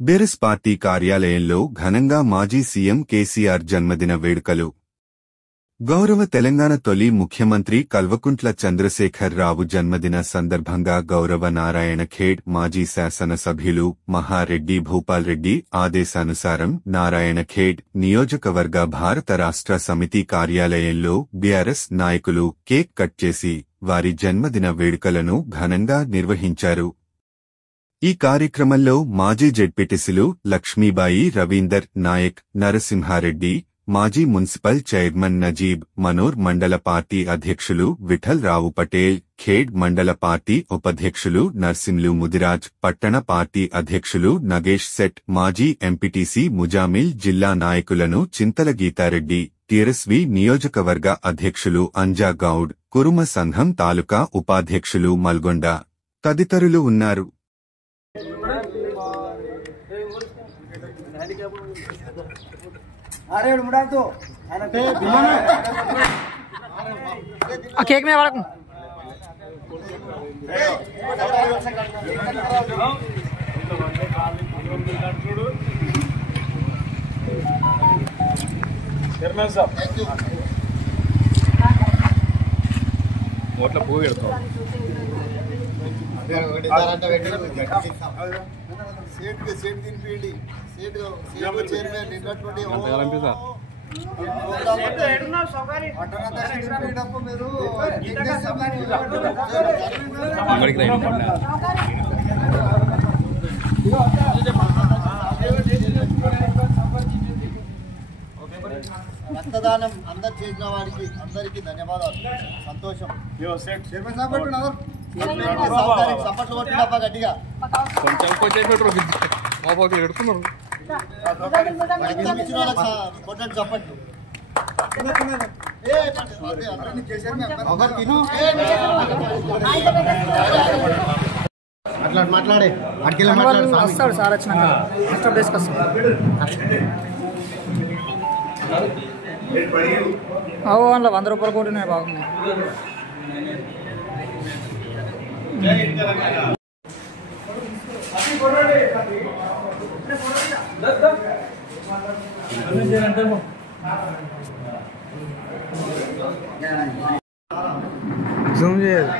BRS party కార్యాలయంలో ఘనంగా మాజీ సీఎం కేసీఆర్ జన్మదిన వేడుకలు. గౌరవ తెలంగాణ తొలి ముఖ్యమంత్రి కల్వకుంట్ల చంద్రశేఖర్ రావు జన్మదిన సందర్భంగా గౌరవ నారాయణ ఖేడ్ మాజీ శాసనసభ్యులు మహారెడ్డి భూపాల్ రెడ్డి ఆదేశానుసారం నారాయణ ఖేడ్ నియోజకవర్గ భారత రాష్ట్ర సమితి కార్యాలయంలో బీఆర్ఎస్ నాయకులు కేక్ కట్ చేసి వారి జన్మదిన వేడుకలను ఘనంగా నిర్వహించారు. ఈ కార్యక్రమంలో మాజీ జెడ్పీటీసీలు లక్ష్మీబాయి రవీందర్ నాయక్, నరసింహారెడ్డి, మాజీ మున్సిపల్ చైర్మన్ నజీబ్, మనోర్ మండల పార్టీ అధ్యక్షులు విఠల్ రావు పటేల్, ఖేడ్ మండల పార్టీ ఉపాధ్యక్షులు నర్సింలు ముదిరాజ్, పట్టణ పార్టీ అధ్యక్షులు నగేష్ సెట్, మాజీ ఎంపీటీసీ ముజామిల్, జిల్లా నాయకులను చింతల గీతారెడ్డి, టీఆర్ఎస్వి నియోజకవర్గ అధ్యక్షులు అంజా గౌడ్, కురుమ సంఘం తాలూకా ఉపాధ్యక్షులు మల్గొండ తదితరులు ఉన్నారు. केक में वाला ఓట్ల పువ్వు పెడతాం సేట్ తినిపిండి సేట్ చైర్మన్ నిన్నటువంటి రక్తదానం అందరు చేసిన వారికి అందరికీ ధన్యవాదాలు. సంతోషం. సపోర్ట్లు కొట్టినప్ప గట్టిగా కొట్టండి చప్పట్లు. మాట్లాడే వస్తాడు సార్ వచ్చినాక డేస్కి వస్తాడు. అందులో 100 రూపాయలు కొట్టినాయి బాగున్నాయి. జూమ్ చేయాలి.